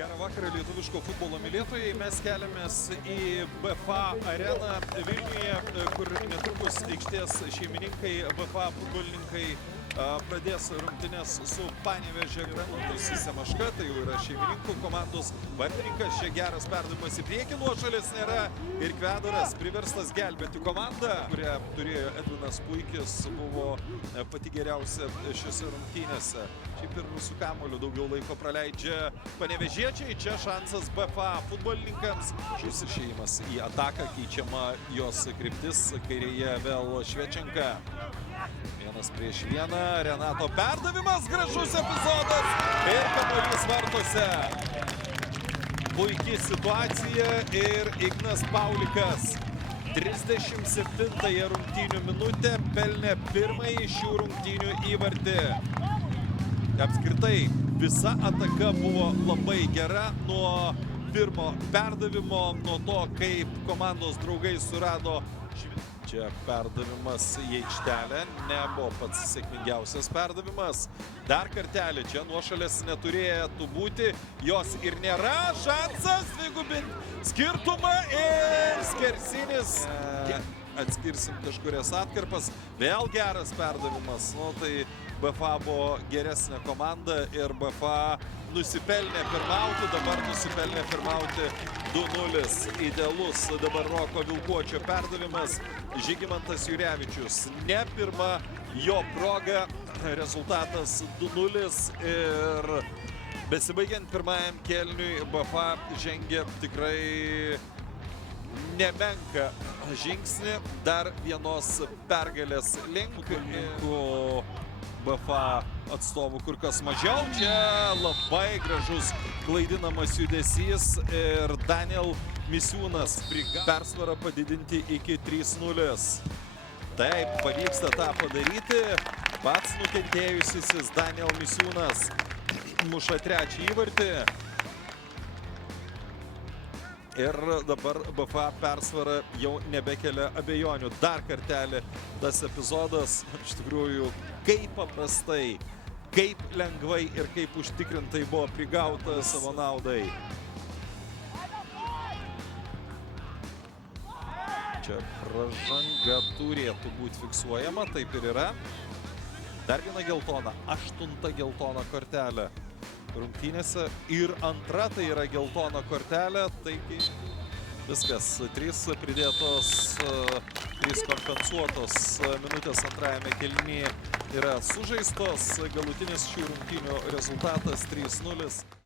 Gerą vakarą lietuviško futbolo mylėtojai. Mes keliamės į BFA areną Vilniuje, kur netrukus aikštės šeimininkai, BFA futbolininkai pradės rungtynes su Panevėžio Granutus Semaška. Tai jau yra šeimininkų komandos vartininkas. Čia geras perdavimas į priekį, nuošalės nėra ir Kvedaras priverstas gelbėti komandą, kurią turėjo Edvinas Puikis, buvo pati geriausia šiose rungtynėse. Šiaip ir su kamuoliu daugiau laiko praleidžia panevėžiečiai. Čia šansas BFA futbolininkams. Šis išėjimas į ataką, keičiama jos kryptis. Kairėje vėl Švečenka. 1-1. Renato perdavimas, gražus epizodas ir kamuolys vartuose. Puiki situacija ir Ignas Paulikas 37-ąją rungtynių minutę pelnė pirmąjį šių rungtynių įvartį. Apskritai visa ataka buvo labai gera nuo pirmo perdavimo, nuo to, kaip komandos draugai surado. Čia perdavimas į aikštelę, nebuvo pats sėkmingiausias perdavimas. Dar kartelį, čia nuošalės neturėtų būti, jos ir nėra. Šansas dvigubinti skirtumą ir skersinis. Atskirsim kažkurias atkarpas. Vėl geras perdavimas. Nu, tai BFA buvo geresnė komanda ir BFA nusipelnė pirmauti, dabar nusipelnė pirmauti 2-0. Idealus dabar Roko Vilkuočio perdavimas. Žygimantas Jurevičius. Ne pirma jo proga. Rezultatas 2-0 ir besibaigiant pirmajam kėliniui BFA žengė tikrai nemenką žingsnį. Dar vienos pergalės link. BFA atstovų kur kas mažiau. Čia labai gražus klaidinamas judesys ir Daniel Misiūnas persvarą padidinti iki 3-0. Taip, pavyksta tą padaryti. Pats nukentėjusysis Daniel Misiūnas muša trečią įvartį. Ir dabar BFA persvara jau nebekelia abejonių. Dar kartelį tas epizodas, iš tikrųjų, kaip paprastai, kaip lengvai ir kaip užtikrintai buvo prigauta savo naudai. Čia pražanga turėtų būti fiksuojama, taip ir yra. Dar viena geltona, 8 geltona kortelė rungtynėse ir antra tai yra geltona kortelė, taigi viskas, 3 pridėtos, 3 kompensuotos minutės antrajame kėlinyje yra sužaistos, galutinis šių rungtynių rezultatas 3-0.